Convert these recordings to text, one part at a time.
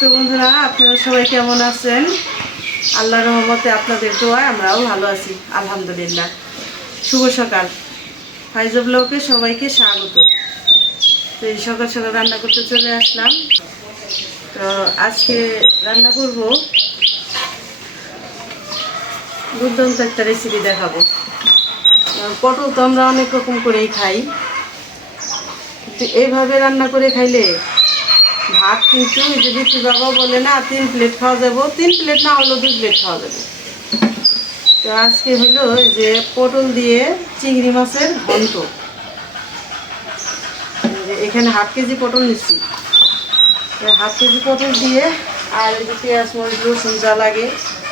তো বন্ধুরা, আপনারা সবাই কেমন আছেন? আল্লাহ রহমতে আপনাদের দোয়ায় আমরাও ভালো আছি, আলহামদুলিল্লাহ। শুভ সকাল। ফাইজ ব্লকে সবাইকে স্বাগত। তো এই সকাল সকাল রান্না করতে চলে আসলাম। তো আজকে রান্না করব। দুর্দান্ত একটা রেসিপি দেখাবো। পটল তো আমরা অনেক রকম করেই খাই। কিন্তু এইভাবে রান্না করে খাইলে ভাত কিন্তু ওই যে বিচি বাবা বলে না, তিন প্লেট খাওয়া যাব। তিন প্লেট না হলেও দুই প্লেট খাওয়া যাবে। তো আজকে হলো যে পটল দিয়ে চিংড়ি মাছের ঘন্ট। এখানে হাফ কেজি পটল নিচ্ছি। হাফ কেজি পটল দিয়ে আর এই যে পেঁয়াজ, মরিচ, রসুন যা লাগে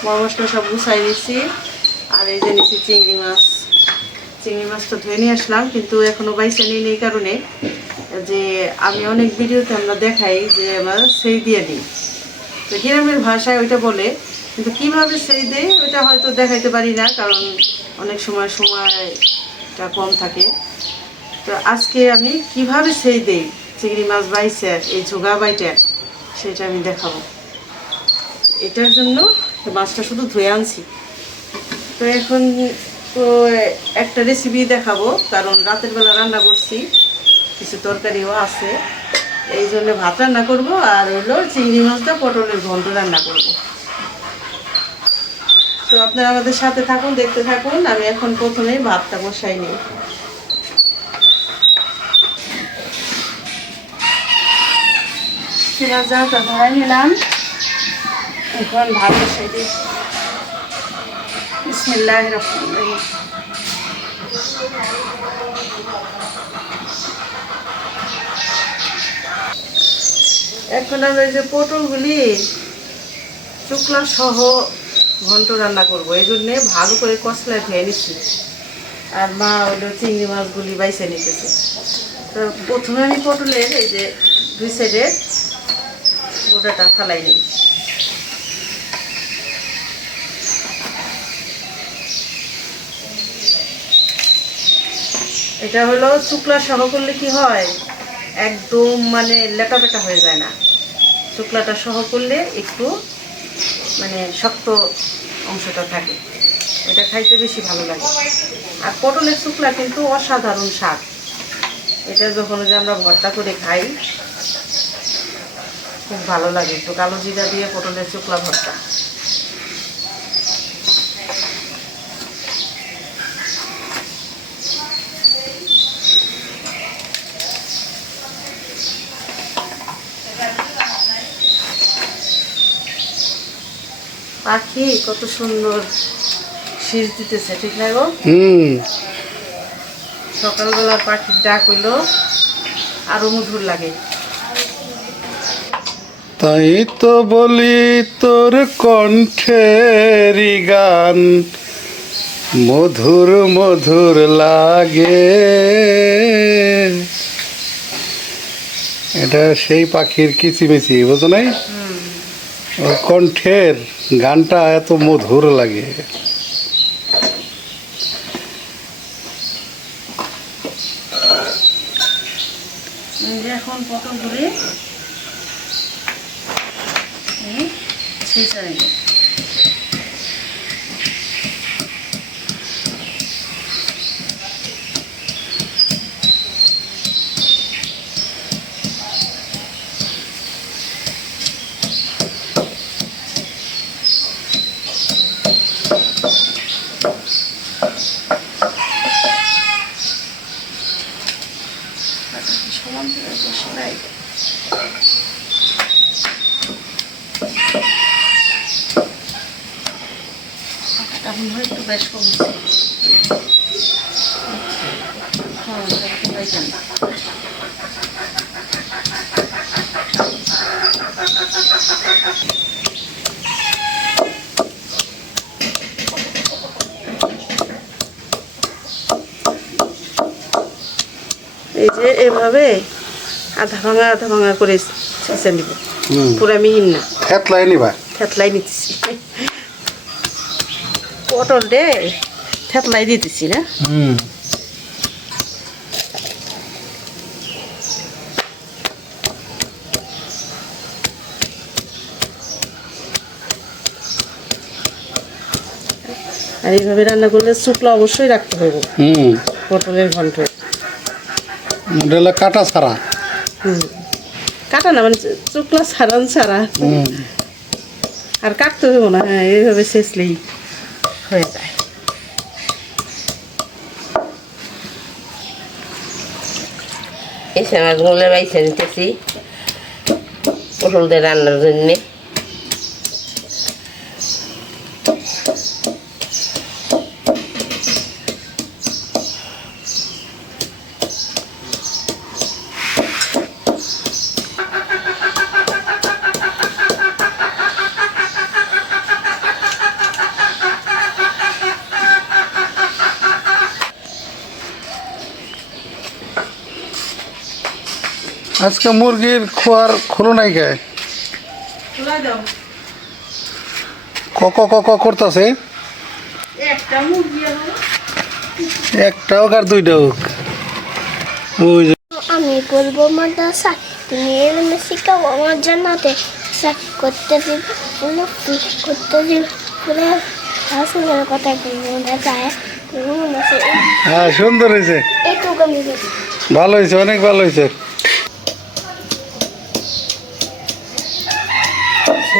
মশলা সব গুছাই নিচ্ছি। আর এই যে নিচ্ছি চিংড়ি মাছ। চিংড়ি মাছটা ধুয়ে নিয়ে আসলাম, কিন্তু এখনও বাইসে নেই এই কারণে যে আমি অনেক ভিডিওতে আমরা দেখাই যে আমরা সেই দিয়ে দিই। তো গ্রামের ভাষায় ওইটা বলে, কিন্তু কীভাবে সেই দেই ওইটা হয়তো দেখাইতে পারি না, কারণ অনেক সময় সময়টা কম থাকে। তো আজকে আমি কীভাবে সেই দেই চিংড়ি মাছ বাইছে, এই ঝোগা বাইটা, সেটা আমি দেখাবো। এটার জন্য মাছটা শুধু ধুয়ে আনছি। তো এখন, তো একটা রেসিপি দেখাবো, কারণ রাতের বেলা রান্না করছি, কিছু তরকারিও আছে। এই জন্য ভাত রান্না করব, আর হলো চিংড়ি মাছটা পটলের ঘন্ট রান্না করব। তো আপনারা আমাদের সাথে থাকুন, দেখতে থাকুন, আমি এখন প্রথমেই ভাতটা বসাই নিই। পেঁয়াজ জালটা ধরাই নিলাম। এখন বসাই দিই বিসমিল্লাহ রহমান রহিম। এখন যে পটলগুলি, শুকলা সহ ঘন্ট রান্না করব। এই জন্যে ভালো করে কষলায় ধুয়ে নিচ্ছি। আর মা হলো চিংড়ি মাছগুলি বাইছে নিতেছে। তো প্রথমে আমি পটলের এই যে দুই সাইডে গোটাটা ফালাই নিই এটা হলো শুক্লা সহ করলে কি হয়? একদম মানে লেটা পেটা হয়ে যায় না। শুক্লাটা সহ করলে একটু মানে শক্ত অংশটা থাকে। এটা খাইতে বেশি ভালো লাগে। আর পটলের শুক্লা কিন্তু অসাধারণ শাক এটা যখন যে আমরা ভর্তা করে খাই খুব ভালো লাগে একটু কালো জিরা দিয়ে পটলের শুক্লা ভর্তা। পাখি কত সুন্দর শীষ দিতেছে ঠিক না গো? হুম। সকালবেলার পাখির ডাক হইল আরও মধুর লাগে। তাই তো বলি তোর কণ্ঠেরই গান মধুর মধুর লাগে। এটা সেই পাখির কিচিমিচি বুঝো নাই? ওর কণ্ঠের গানটা এত মধুর লাগে। এখন পটলগুলি এই নেব সমান করে বসাই মনে হয় একটু বেশ কমছে হ্যাঁ বাইজান এই যে এভাবে আধা ভাঙা আধা ভাঙা করে ছেঁচে নিব। হুম। পুরা মিহিন না। থেতলাই নিবা। থেতলাই নিতেছি। পটল রে থেতলাই দিতেছি না? আর এইভাবে রান্না করলে শুকনো অবশ্যই রাখতে হবে। হুম। পটলের ঘন্ট। মডেলে কাটা ছাড়া। কাটা না মানে শুকনো ছাড়ান ছাড়া। আর কাটতে হবে না হ্যাঁ, এইভাবে শেষলেই। হয়ে যায় এই মাছগুলো বাইছে নিতেছি পটল দিয়ে রান্নার জন্যে আজকে মুরগির খোয়ার খোলো নাই কে? ক ক ক ক করতেছে? একটা হোক আর দুইটা হোক। ওই আমি বলব মাদ্রাসা তুমি এখানে শিখাও আমার জানাতে করতে দিবে উন্নতি করতে দিবে কথা হ্যাঁ সুন্দর হয়েছে। ভালো হয়েছে অনেক ভালো হয়েছে।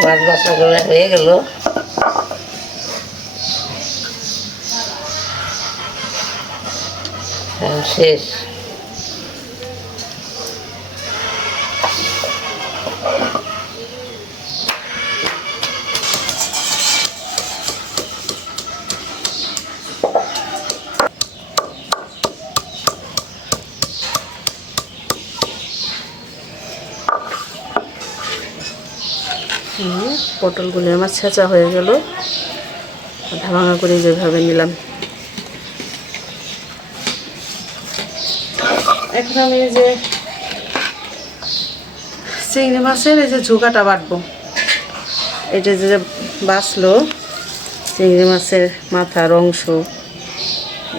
মাছ বাসাগুলো হয়ে গেল। শেষ। পটলগুলো আমার ছেঁচা হয়ে গেল। আধা ভাঙা করে যেভাবে নিলাম। এখন আমি যে চিংড়ি মাছের এই যে ঝুকাটা বাটবো। এটা যে বাছলো চিংড়ি মাছের মাথার অংশ,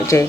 এটাই।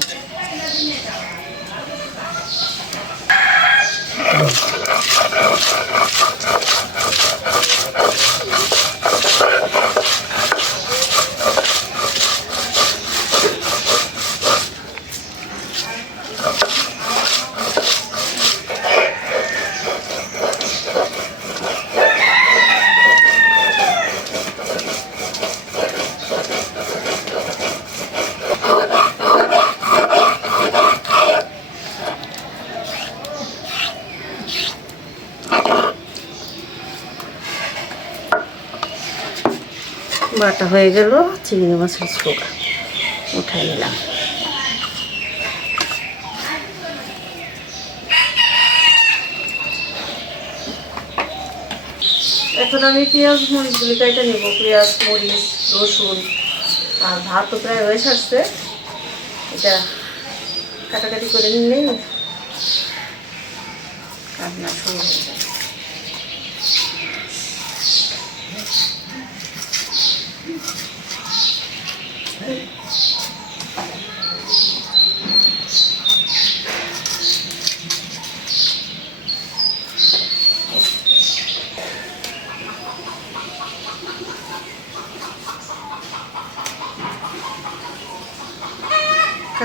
বাটা হয়ে গেল, চিংড়ি মাছের ছোকা উঠাই নিলাম। এখন আমি পেঁয়াজ মরিচগুলি কেটে নেব। পেঁয়াজ, মরিচ, রসুন, আর ভাত তো প্রায় হয়ে সারছে। এটা কাটাকাটি করে নিলেই রান্না শুরু হয়ে যায়।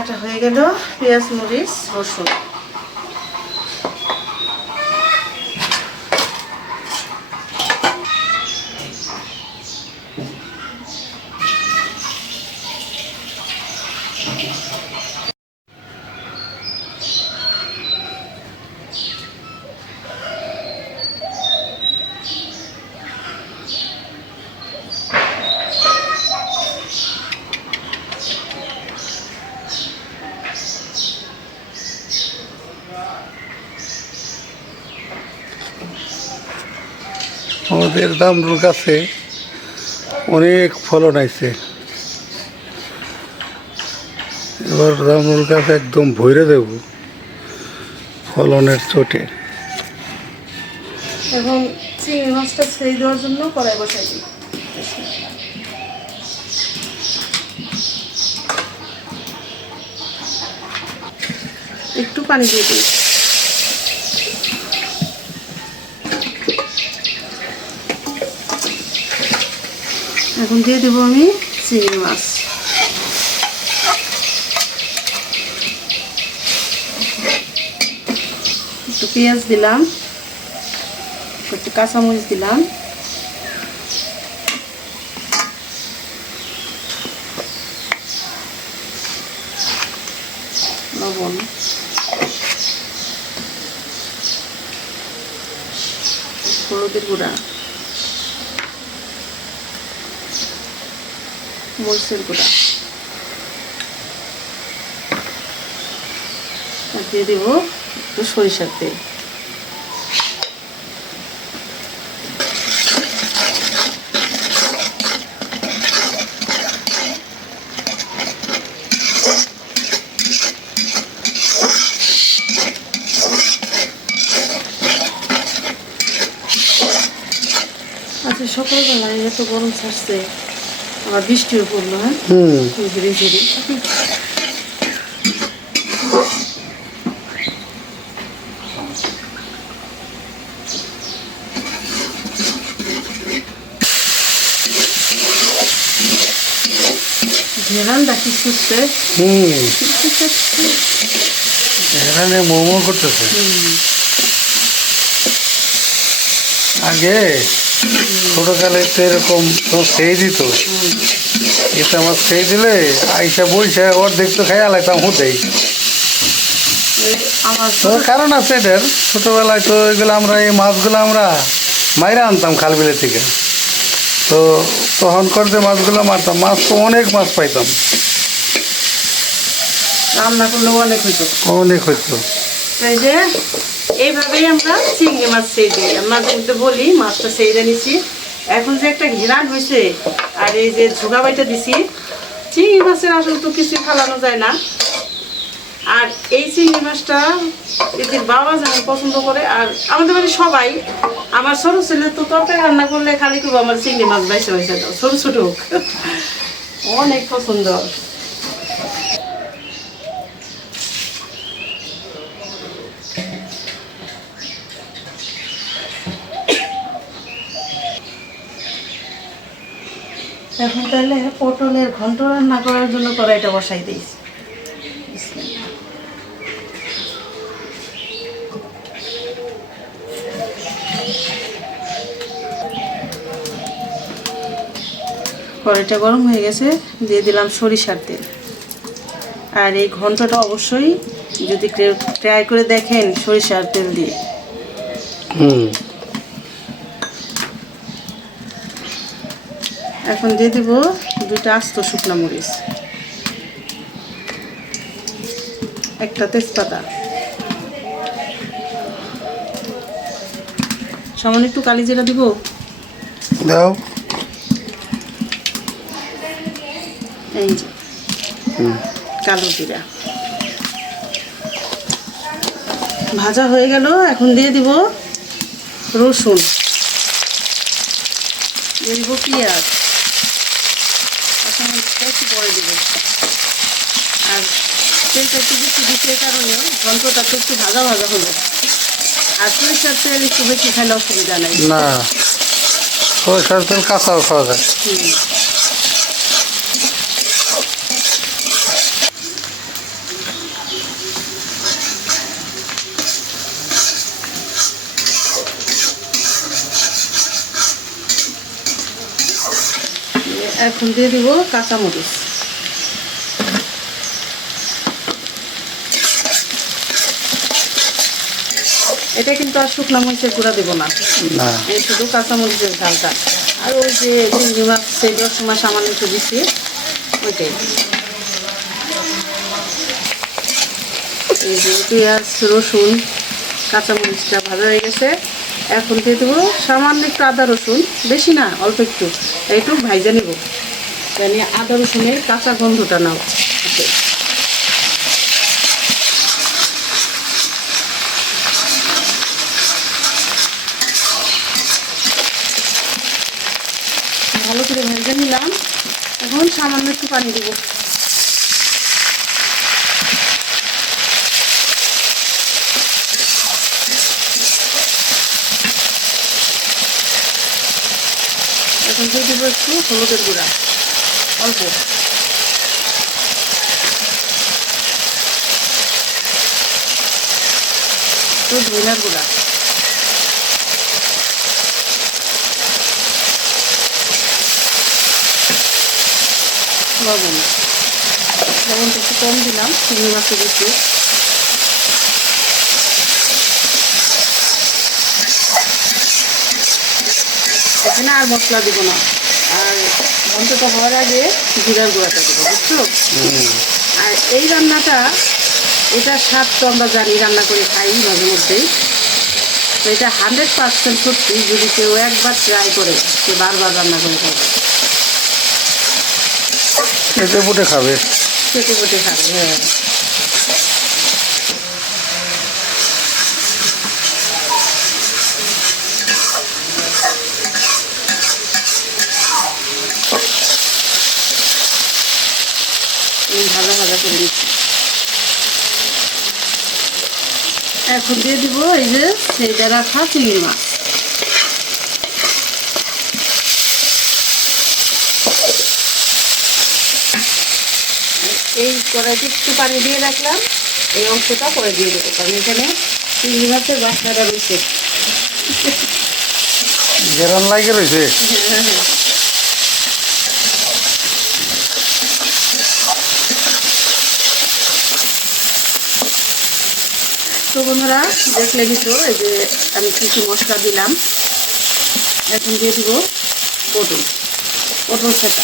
কাটা হয়ে গেল পেঁয়াজ মরিচ রসুন। আমাদের দামরুর কাছে অনেক ফলন আইছে। এবার দামরুর কাছে একদম ভরে দেব ফলনের চোটে। এখন চিংড়ি মাছটা ছেড়ে দেওয়ার জন্য কড়াই বসাই দিই। একটু পানি দিয়ে দিই। এখন দিয়ে দেবো আমি চিংড়ি মাছ। একটু পেঁয়াজ দিলাম একটু কাঁচামরিচ দিলাম। হলুদের গুঁড়া। মরিচের গুঁড়া। দিয়ে দেবো একটু সরিষার তেল। আচ্ছা সকালবেলায় এত গরম ছাড়ছে। আবার বৃষ্টিও পড়ল হ্যাঁ? হুম। ঝিরি ঝিরি ঘেরানটা কি সুস্থে? হুম। মোমো করতেছে। আগে ছোটকালে তো এরকম খেয়ে দিত। এটা আমার খেয়ে দিলে আইসা বইসা ওর তো খেয়ে আলাইতাম হতেই কারণ আছে এটার ছোটবেলায় তো এগুলো আমরা এই মাছগুলো আমরা মাইরা আনতাম খালবিলের থেকে। তো তখন করতে মাছগুলো মারতাম মাছ তো অনেক মাছ পাইতাম। রান্না করলে অনেক হইতো। অনেক হইতো। এইভাবেই আমরা চিংড়ি মাছ সেই দিই। আমি মাঝে মধ্যে বলি, মাছটা সেইটা নিছি। এখন যে একটা ঘিরান হয়েছে, আর এই যে ঝোগা বাইটা দিছি, চিংড়ি মাছের আসলে তো কিছু ফালানো যায় না। আর এই চিংড়ি মাছটা এদের বাবা যেমন পছন্দ করে, আর আমাদের বাড়ির সবাই, আমার ছোট ছেলে তো তরকারি রান্না করলে খালি করব, আমার চিংড়ি মাছ বাইসে দাও। ছোট ছোট অনেক পছন্দ। এখন তাহলে পটলের ঘন্ট রান্না করার জন্য কড়াইটা বসাই দিয়েছি কড়াইটা গরম হয়ে গেছে, দিয়ে দিলাম সরিষার তেল। আর এই ঘন্টটা অবশ্যই যদি ট্রাই করে দেখেন সরিষার তেল দিয়ে। হুম। এখন দিয়ে দেবো দুটো আস্ত শুকনো মরিচ। একটা তেজপাতা। সামান্য একটু কালি জিরা দিব। দাও। এই যে। কালো জিরা। ভাজা হয়ে গেল এখন দিয়ে দিব রসুন। দিয়ে দিব পেঁয়াজ কাঁচামরিচটা একটু পরে দিব আর একটু বেশি কারণে তো একটু ভাজা ভাজা হলো। আর সরিষার তেল একটু বেশি অসুবিধা নাই। না সরষার তেল কাঁচাও খাওয়া যায়। এখন দিয়ে দিব কাঁচামরিচ। এটা কিন্তু আর শুকনা মরিচের গুঁড়া দেবো না। শুধু কাঁচামরিচের ঝালটা। আর ওই যে চিংড়ি মাছ সেই দশ মাস সামান্য একটু দিচ্ছি ওইটাই। এই যে পেঁয়াজ রসুন কাঁচামরিচটা ভাজা হয়ে গেছে। এখন দিয়ে দেবো সামান্য একটু আদা রসুন বেশি না অল্প একটু। একটু ভাইজা নেব। জানি আদা রসুনের কাঁচা গন্ধটা নাও আছে। ভালো করে ভেজে নিলাম এখন সামান্য একটু পানি দেবো। এখন দিয়ে দেবো একটু হলুদের গুঁড়া অল্প। একটু ধইনার গুঁড়া। লবণ লবণটা একটু কম দিলাম চিংড়ি মাছের দিচ্ছি এখানে আর মশলা দিব না। আর ঘন্টটা হওয়ার আগে জিরার গুঁড়াটা দেবো বুঝছ। আর এই রান্নাটা এটা স্বাদ তো আমরা জানি রান্না করে খাই মাঝে মধ্যেই। তো এটা হান্ড্রেড পার্সেন্ট সত্যি যদি কেউ একবার ট্রাই করে সে বারবার রান্না করে খাবে। খেতে পুটে খাবে। খেতে খেতে খাবে হ্যাঁ। ভাজা ভাজা করে দিচ্ছি। এখন দিয়ে দিব এই যে সেইটা রাখা চিংড়ি মাছ এই কড়াইতে একটু পানি দিয়ে রাখলাম। এই অংশটা করে দিয়ে দেবো কারণ এখানে চিংড়ি মাছের বাসনাটা রয়েছে গেরান লাগে রয়েছে তো বন্ধুরা দেখলে তো এই যে আমি কিছু মশলা দিলাম। এখন দিয়ে দিব পটল। পটল সেটা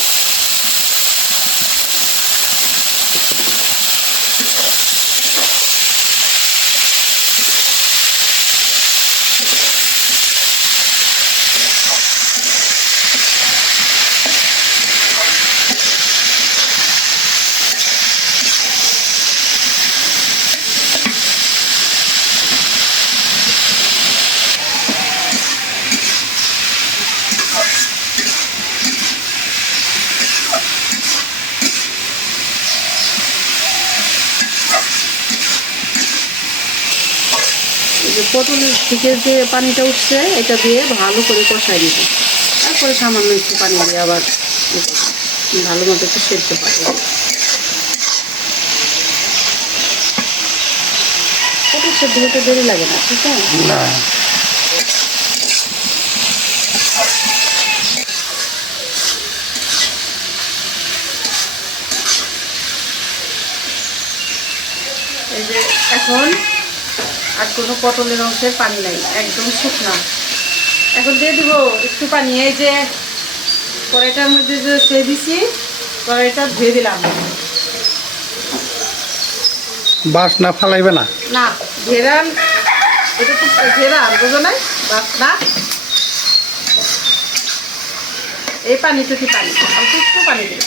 এই যে পটলের থেকে যে পানিটা উঠছে এটা দিয়ে ভালো করে কষাই দিব তারপরে সামান্য একটু পানি দিয়ে আবার ভালো মতো একটু সেদ্ধ পাবো সেদ্ধ হতে দেরি লাগে না ঠিক আছে? এই যে এখন আর কোনো পটলের অংশের পানি নাই একদম শুকনা। এখন দিয়ে দিব একটু পানি এই যে কড়াইটার মধ্যে যে সে দিছি কড়াইটা ধুয়ে দিলাম। বাস না ফালাইবে না? না ঘেরান এটা তো ঘেরান বুঝো না বাস না এই পানিটুকু পানি? অল্প একটু পানি দিই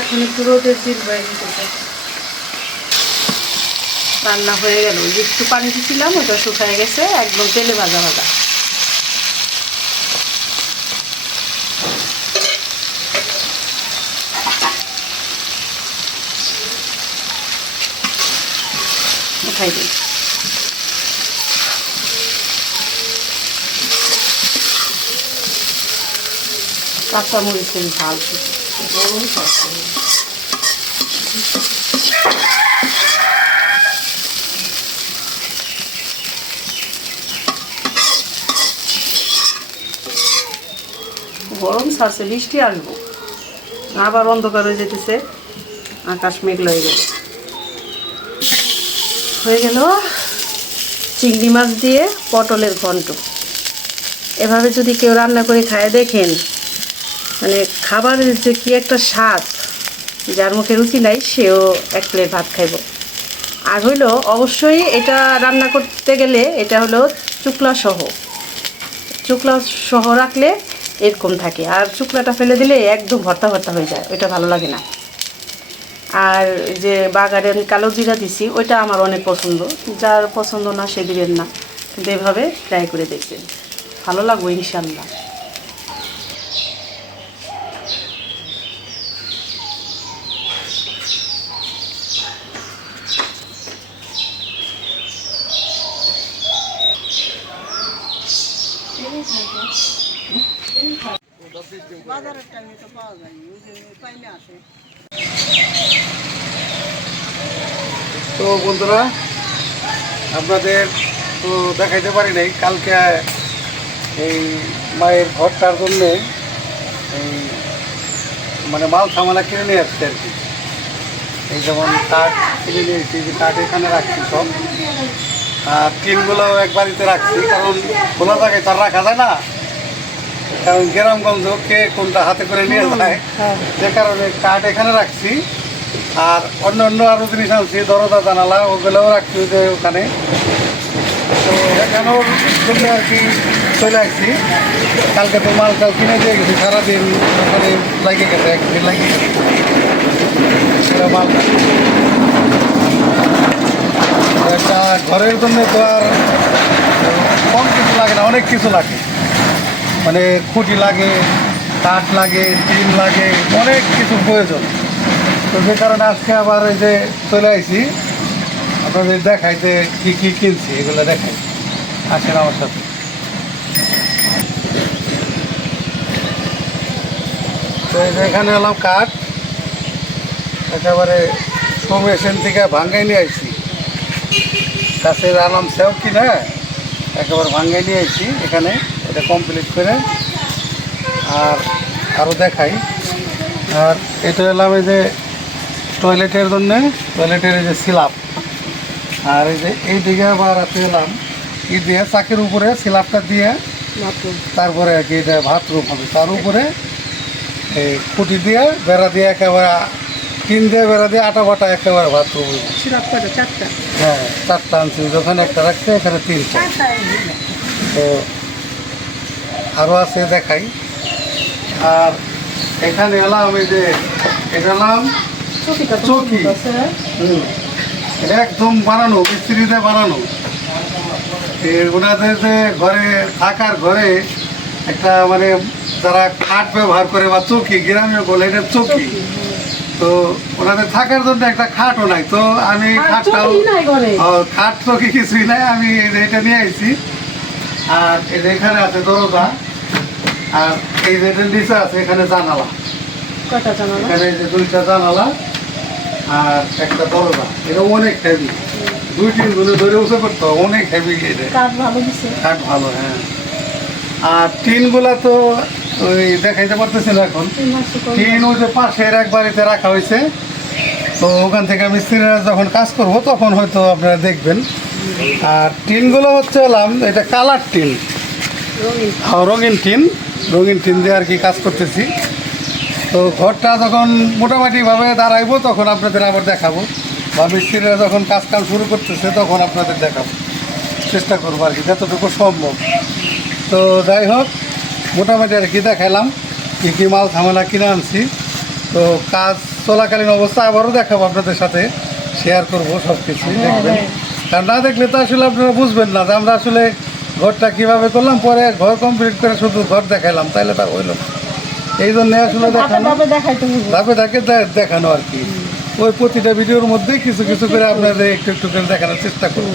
এখন একটু দিন হয়ে গেছে রান্না হয়ে গেল। একটু পানি দিয়েছিলাম ওটা শুকায় গেছে, একদম তেলে ভাজা ভাজা। উঠাই দিই। কাঁচা মরিচের ঝাল। গরম কাঁচা গরম ছাড়ছে বৃষ্টি আসব আবার অন্ধকার হয়ে যেতেছে, আকাশ মেঘলা হয়ে গেল। হয়ে গেল চিংড়ি মাছ দিয়ে পটলের ঘন্ট। এভাবে যদি কেউ রান্না করে খায়, দেখেন মানে খাবারের যে কি একটা স্বাদ, যার মুখে রুচি নাই, সেও এক প্লেট ভাত খাইব। আর হইল, অবশ্যই এটা রান্না করতে গেলে এটা হলো চুকলা সহ। চুকলা সহ রাখলে এরকম থাকে, আর চুকলাটা ফেলে দিলে একদম ভর্তা ভর্তা হয়ে যায়, ওইটা ভালো লাগে না। আর যে বাগারে আমি কালো জিরা দিছি, ওইটা আমার অনেক পছন্দ। যার পছন্দ না, সে দিবেন না। কিন্তু এভাবে ট্রাই করে দেখবেন। ভালো লাগবে ইনশাল্লাহ সিস্টেম বাজারের টাইমে তো পাওয়া যায় ওই জন্য পাইলে আসে তো বন্ধুরা আপনাদের তো দেখাইতে পারি নাই কালকে এই মায়ের ঘরটার জন্যে এই মানে মাল সামানা কিনে নিয়ে আসছে আর কি। এই যেমন কাঠ কিনে নিয়ে এসেছি যে কাঠ এখানে রাখছি সব। আর টিনগুলোও এক বাড়িতে রাখছি কারণ খোলা জায়গায় তার রাখা যায় না। কারণ গ্রামগঞ্জ কে কোনটা হাতে করে নিয়ে যায় যে কারণে কাঠ এখানে রাখছি। আর অন্য অন্য আরও জিনিস আনছি, দরজা, জানালা, ওগুলোও রাখছি যে ওখানে। তো এখানেও জন্য আর কি চলে আসছি। কালকে তো মাল টাল কিনে দিয়ে গেছি, সারাদিন ওখানে লাগিয়ে গেছে একদিন লাগিয়ে গেছে। মাল একটা ঘরের জন্য তো আর কম কিছু লাগে না, অনেক কিছু লাগে। মানে খুঁটি লাগে কাঠ লাগে, টিন লাগে, অনেক কিছু প্রয়োজন। তো সে কারণে আজকে আবার এই যে চলে আসি আপনাদের দেখাই যে কী কী কিনছি, এগুলো দেখাই। আসেন আমার সাথে। তো এখানে এলাম কাঠ। একেবারে মেশিন থেকে ভাঙ্গাই নিয়ে আসছি গাছের আলাম সেও কিনা, একেবারে ভাঙ্গাই নিয়ে আসছি এখানে। এটা কমপ্লিট করে আর আরও দেখাই। আর এটা এলাম এই যে টয়লেটের জন্য টয়লেটের এই যে সিলাপ আর এই যে এই দিকে আবার রাতে এলাম। এই দিয়ে চাকের উপরে সিলাপটা দিয়ে তারপরে আর কি এটা বাথরুম হবে। তার উপরে এই খুঁটি দিয়ে বেড়া দিয়ে একেবারে তিন দিয়ে বেড়া দিয়ে আটা বাটা একেবারে বাথরুম হ্যাঁ চারটা আনছি। যখন একটা রাখছে এখানে তিনটা। তো আরও আছে দেখাই। আর এখানে এলাম এই যে এটা এলাম চৌকি। একদম বানানো মিস্ত্রিতে বানানো। ওনাদের যে ঘরে থাকার ঘরে একটা মানে যারা খাট ব্যবহার করে বা চৌকি গ্রামে বলে এটা চৌকি। তো ওনাদের থাকার জন্য একটা খাটও নাই। তো আমি খাটটাও খাট চৌকি কিছুই নাই। আমি এটা নিয়ে আইছি। আর এখানে আছে দরজা। আর এই যে নিচে আছে এখানে জানালা। কটা জানালা? এখানে যে দুইটা জানালা আর একটা দরজা। এটা অনেক হেভি দুই তিনগুলো ধরে উঠে করতে অনেক হেভি কাঠ ভালো দিছে? কাঠ ভালো হ্যাঁ। আর টিনগুলা তো ওই দেখাইতে পারতেছি না এখন। টিন ওই যে পাশের এক বাড়িতে রাখা হয়েছে তো ওখান থেকে মিস্ত্রিরা যখন কাজ করব তখন হয়তো আপনারা দেখবেন। আর টিনগুলো হচ্ছে এলাম এটা কালার টিন। হ্যাঁ, রঙিন টিন। রঙিন টিন দিয়ে আর কি কাজ করতেছি। তো ঘরটা যখন মোটামুটিভাবে দাঁড়াইবো তখন আপনাদের আবার দেখাবো। বা মিস্ত্রিরা যখন কাজ কাম শুরু করতেছে তখন আপনাদের দেখাবো। চেষ্টা করব আর কি যতটুকু সম্ভব। তো যাই হোক মোটামুটি আর কি দেখালাম কী কী মাল ঝামেলা কিনে আনছি। তো কাজ চলাকালীন অবস্থা আবারও দেখাবো আপনাদের সাথে শেয়ার করব সব কিছুই দেখবেন। কারণ না দেখলে তো আসলে আপনারা বুঝবেন না যে আমরা আসলে ঘরটা কীভাবে করলাম পরে ঘর কমপ্লিট করে শুধু ঘর দেখালাম তাহলে তা হইল না। এই জন্য আসলে ধাপে দেখানো। ধাপে দে- দেখানো আর কি। ওই প্রতিটা ভিডিওর মধ্যে কিছু কিছু করে আপনাদের একটু একটু করে দেখানোর চেষ্টা করব।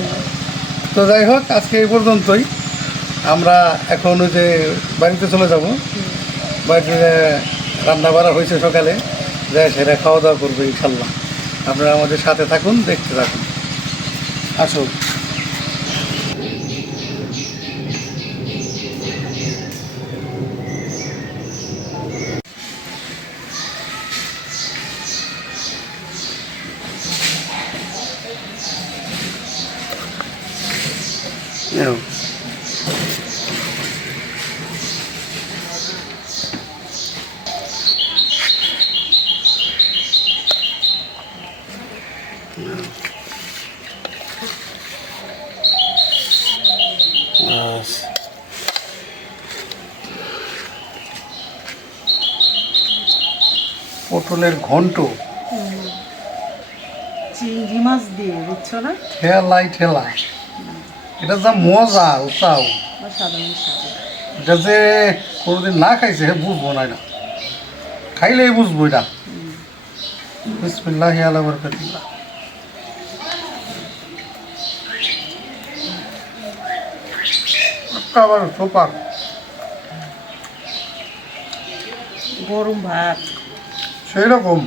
তো যাই হোক আজকে এই পর্যন্তই। আমরা এখন ওই যে বাড়িতে চলে যাব। বাড়িতে রান্না বাড়া হয়েছে সকালে যাই সেটা খাওয়া দাওয়া করব ইনশাল্লাহ। আপনারা আমাদের সাথে থাকুন দেখতে থাকুন। আসুন এরকম। আচ্ছা। পটলের ঘন্ট চিংড়ি মাছ দিয়ে বুঝছ না? ঠেলাই ঠেলা এটা যা মজা স্বাদ। এটা যে কোনোদিন না খাইছে হে বুঝব না এটা। খাইলেই বুঝব এটা। বিসমিল্লাহ আলা বরকাতিল্লাহ আবার সুপার। গরম ভাত। সেই রকম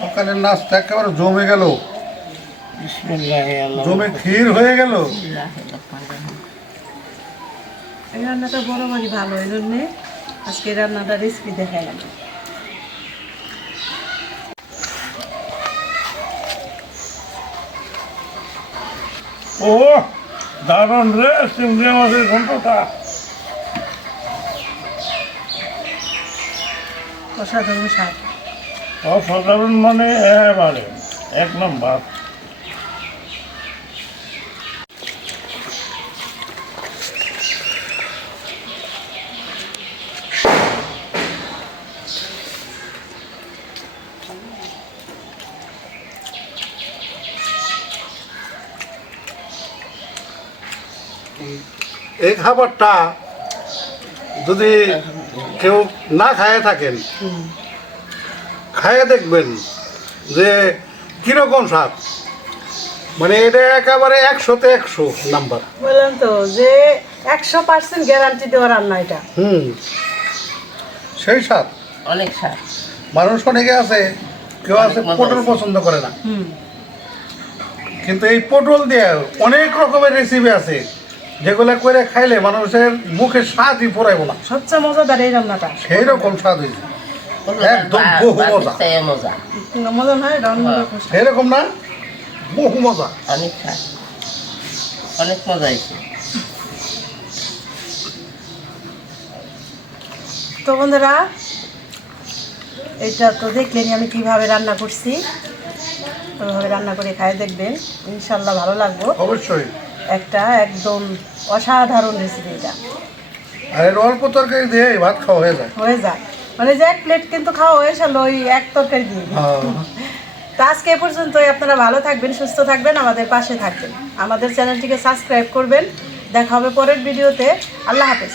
সকালের নাস্তা একেবারে জমে গেল। জমে ক্ষীর হয়ে গেল। এই রান্নাটা বড় বাড়ি ভালো এই জন্যে আজকে রান্নাটা রেসিপি দেখাইলাম ও দারুণ রে চিংড়ি মাছের ঘন্টটা অসাধারণ স্বাদ অসাধারণ মানে এবারে এক নম্বর। এই খাবারটা যদি কেউ না খায় থাকেন। খায়ে দেখবেন যে কীরকম স্বাদ। মানে এটা একেবারে একশোতে একশো নাম্বার। বললাম তো যে একশো পার্সেন্ট গ্যারান্টি দেওয়া রান্না এটা। হুম। সেই স্বাদ। অনেক স্বাদ। মানুষ অনেকে আছে কেউ আছে পটল পছন্দ করে না। কিন্তু এই পটল দিয়ে অনেক রকমের রেসিপি আছে। যেগুলো করে খাইলে মানুষের মুখে স্বাদই পড়াইব না। সবচেয়ে মজাদার এই রান্নাটা। সেই রকম স্বাদ হয়েছে একদম বহু মজা। মজা। মজা রান্না সেরকম না? বহু মজা। অনেক অনেক মজা হয়েছে তো বন্ধুরা এটা তো দেখলেনি আমি কীভাবে রান্না করছি। ওইভাবে রান্না করে খাই দেখবেন। ইনশাল্লাহ ভালো লাগবো। অবশ্যই। একটা একদম অসাধারণ রেসিপি এটা। আর এর অল্প তরকারি দিয়ে ভাত খাওয়া হয়ে যায়। হয়ে যায়। মানে যে এক প্লেট কিন্তু খাওয়া হয়ে গেল ওই এক তরকারি দিয়ে হ্যাঁ। তো আজকে এ পর্যন্তই আপনারা ভালো থাকবেন সুস্থ থাকবেন আমাদের পাশে থাকবেন। আমাদের চ্যানেলটিকে সাবস্ক্রাইব করবেন। দেখা হবে পরের ভিডিওতে আল্লাহ হাফেজ।